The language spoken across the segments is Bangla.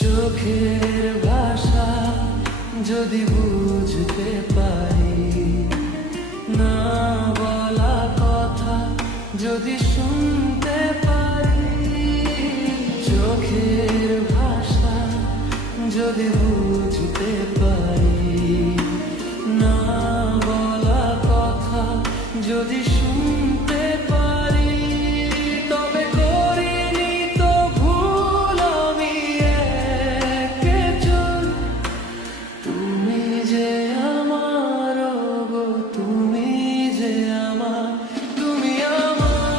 চোখের ভাষা যদি বুঝতে পারি, না বলা কথা যদি শুনতে পারি, চোখের ভাষা যদি বুঝতে পারি, না বলা কথা যদি শুনতে পারি, তবে করিনি তো ভুল আমি একজন। তুমি যে আমার গো, তুমি যে আমার, তুমি আমার,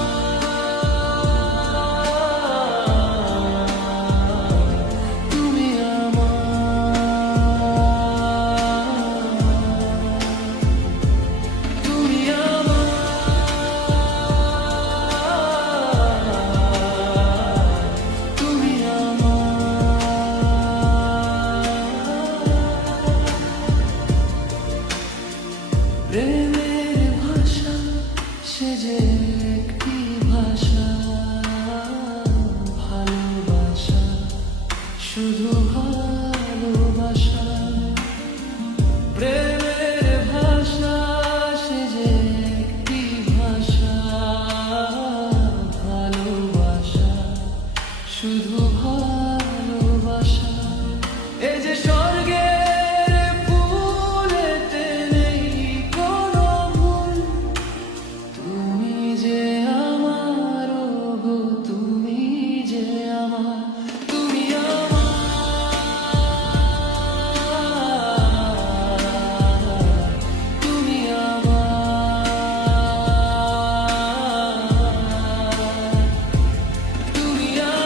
তুমি আমার, তুমি আমার, তুমি আমার। প্রেমের ভাষা সে যে একটি ভাষা, ভালোবাসা শুধু ভালোবাসা। প্রেমের ভাষা সে যে একটি ভাষা, ভালোবাসা শুধু ভালোবাসা। এই যে স্বর্গের ফুলেতে নেই কোনো ভুল, তুমি যে আমার গো, তুমি যে আমার, তুমি আমার, তুমি আমার, তুমি আমার,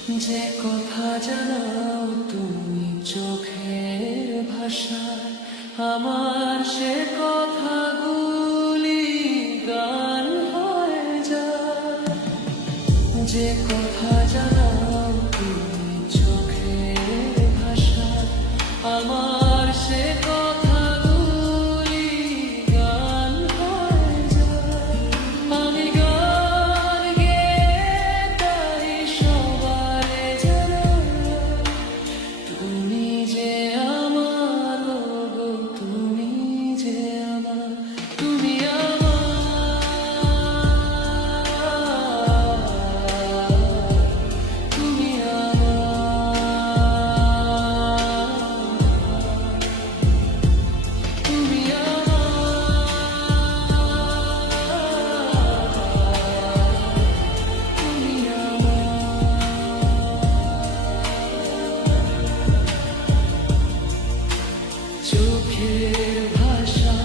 তুমি যে কথা জানাও তুমি চোখের ভাষায়, আমার সে কথাগুলি গান হয়ে যায়। যে কথা জানাও তুমি চোখের ভাষায়, আমার সে কথাগুলি গান হয়ে যায়। আমি গান গেয়ে তাই সবারে জানাই, তুমি যে আমার গো, তুমি যে আমার, তুমি আমার, তুমি আমার, তুমি আমার, তুমি আমার। চোখের ভাষা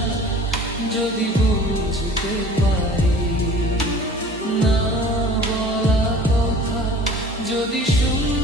যদি বুঝতে পারি, না বলা কথা যদি শুনতে